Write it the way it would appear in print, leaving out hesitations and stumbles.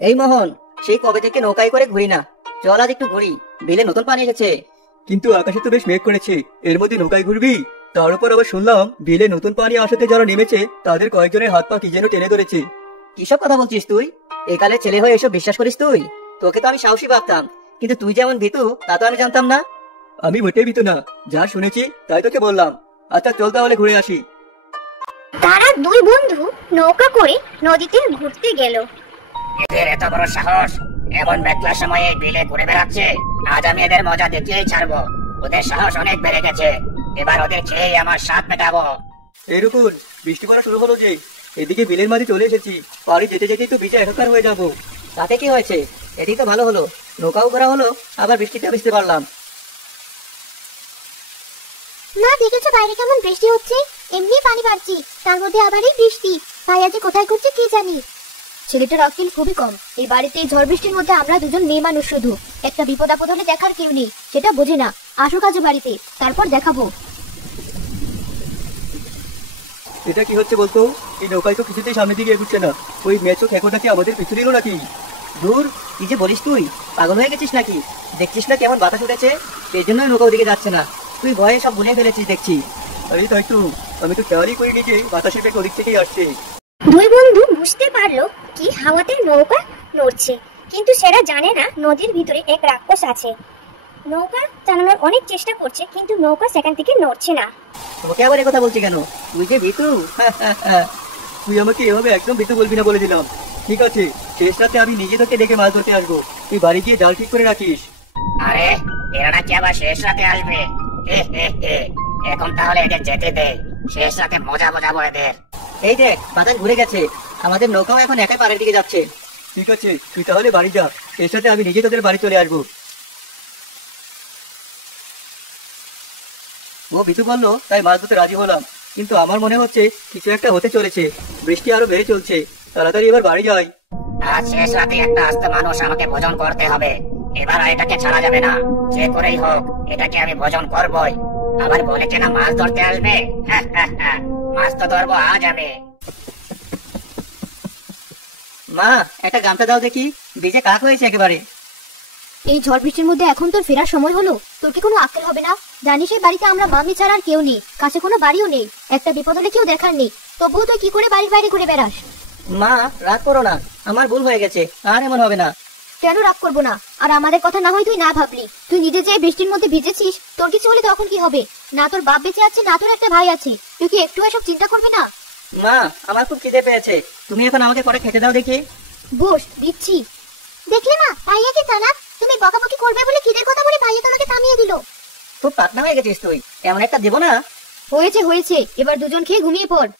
এই মোহন, সেই কবে থেকে নৌকায় করে ঘুরি না, চল আজ একটু ঘুরি, বিলে নতুন পানি এসেছে। কিন্তু আকাশে তো বেশ মেঘ করেছে, এর মধ্যে নৌকায় ঘুরবি? তার উপর আবার শুনলাম বিলে নতুন পানি আসাতে যারা নেমেছে তাদের কয়েকজনের হাত পা কি যেন টেনে ধরেছে। কিসব কথা বলছিস তুই? একালে ছেলে হয়ে এসব বিশ্বাস করিস তুই? তোকে তো আমি সাহসী ভাবতাম, কিন্তু তুই যেমন ভীতু তা তো আমি জানতাম না। আমি মোটেই ভীতু না, যা শুনেছি তাই তোকে বললাম। আচ্ছা চল তাহলে ঘুরে আসি। তারা দুই বন্ধু নৌকা করে নদীতে ঘুরতে গেল। এদের এত বড় সাহস, এমন মেঘলার সময়ে বিলে ঘুরে বেড়াচ্ছে। আজ আমি এদের মজা দেখিয়েই ছাড়বো। ওদের সাহস অনেক বেড়ে গেছে, এবার ওদের খেয়ে আমার স্বাদ মেটাবো। এরকম বৃষ্টি পড়া শুরু হলো যে, এদিকে বিলের মাঝে চলে এসেছি। বাড়ি যেতে যেতেই তো ভিজে একাকার হয়ে যাবো। তাতে কি হয়েছে? এদিক তো ভালো হলো, নৌকাও ঘোরা হলো, আবার বৃষ্টিতে ভিজতে পারলাম। না, দেখেছো বাইরে কেমন বৃষ্টি হচ্ছে? এমনি পানি পাচ্ছি, তার মধ্যে আবার এই বৃষ্টি। ভাইয়া যে কোথায় করছে কি জানি। ছেলেটার আক্কেল খুবই কম। এই বাড়িতে এই ঝড় বৃষ্টির মধ্যে আমরা দুজন মেয়ে মানুষ, শুধু একটা বিপদ আপদ হলে দেখার কেউ নেই, সেটা বোঝে না। আসুক আজ বাড়িতে, তারপর দেখাবো। এটা কি হচ্ছে বলতো? এই নৌকায় তো কিছুতেই সামনের দিকে এগুচ্ছে না। ওই মেচো খেকোটা কি আমাদের পিছু দিল নাকি? দূর, কি যে বলিস তুই? পাগল হয়ে গেছিস নাকি? দেখছিস না কেমন বাতাস উঠেছে? সেই জন্যই নৌকা ওদিকে যাচ্ছে না। তুই ভয়ে সব ভুলে ফেলেছিস দেখছি। আরে তাই তো, আমি তো খেয়ালই করিনি যে বাতাসের বেগ ওদিক থেকেই আসছে। দুই বন্ধু বুঝতে পারলো কি হাওয়াতে নৌকা নড়ছে, কিন্তু সেরা জানে না নদীর ভিতরে এক রাক্ষস আছে। নৌকা চালানোর অনেক চেষ্টা করছে, কিন্তু নৌকা সেখান থেকে নড়ছে না। তোকে আবার কথা বলছি কেন? তুই যে ভীতু। তুই আমাকে এভাবে একদম ভীতু বলবি না বলে দিলাম। ঠিক আছে, শেষ রাতে আমি নিজে তোকে ডেকে মাছ ধরতে আসবো। তুই বাড়ি গিয়ে জাল ঠিক করে রাখিস। আরে এরা নাকি আবার শেষ রাতে আসবে? এখন তাহলে এদের যেতে দে, শেষ রাতে মজা বোঝাবো এদের। এই দেখ, বাতাস ঘুরে গেছে, আমাদের নৌকাও এখন একাই পাড়ের দিকে যাচ্ছে। ঠিক আছে, তুই তাহলে বাড়ি যা, শেষ রাতে আমি নিজে তোদের বাড়ি চলে আসবো। ও ভীতু বললো তাই মাছ ধরতে রাজি হলাম, কিন্তু আমার মনে হচ্ছে কিছু একটা হতে চলেছে। বৃষ্টি আরো বেড়ে চলছে, তাড়াতাড়ি এবার বাড়ি যাই। আজ শেষ রাতে একটা আস্ত মানুষ আমাকে ভোজন করতে হবে। এবার আর এটাকে ছাড়া যাবে না, যে করেই হোক এটাকে আমি ভোজন করবই। আবার বলেছে না মাছ ধরতে আসবে, মাছ তো ধরবো আজ আমি। মা, একটা গামছা দাও দেখি, ভিজে কাক হয়েছে একেবারে। এই ঝড় বৃষ্টির মধ্যে এখন তোর ফেরার সময় হলো? তোর কি কোনো আক্কেল হবে না? জানিস এই বাড়িতে আমরা মামি ছাড়া আর কেউ নেই, কাছে কোনো বাড়িও নেই, একটা বিপদ হলে কেউ দেখার নেই, তবুও তুই কি করে বাড়ির বাইরে ঘুরে বেড়াস? মা, রাগ করো না, আমার ভুল হয়ে গেছে, আর এমন হবে না। কেন রাগ করবো না? আর আমাদের কথা না হয় তুই না ভাবলি, তুই নিজে যে বৃষ্টির মধ্যে ভিজেছিস, তোর কিছু হলে তখন কি হবে? না তোর বাপ বেঁচে আছে, না তোর একটা ভাই আছে, তুই কি একটু এসব চিন্তা করবি না? মা, আমার খুব খিদে পেয়েছে, তুমি এখন আমাকে পরে খেতে দাও দেখি। বস, দিচ্ছি। দেখলে মা, ভাইয়া কি চালাক। তুমি বকাবকি করবে বলে খিদের কথা বলে ভাইয়া তোমাকে থামিয়ে দিল। খুব পাতলা হয়ে গেছিস তুই, এমন একটা দেবো না। হয়েছে হয়েছে, এবার দুজন খেয়ে ঘুমিয়ে পড়।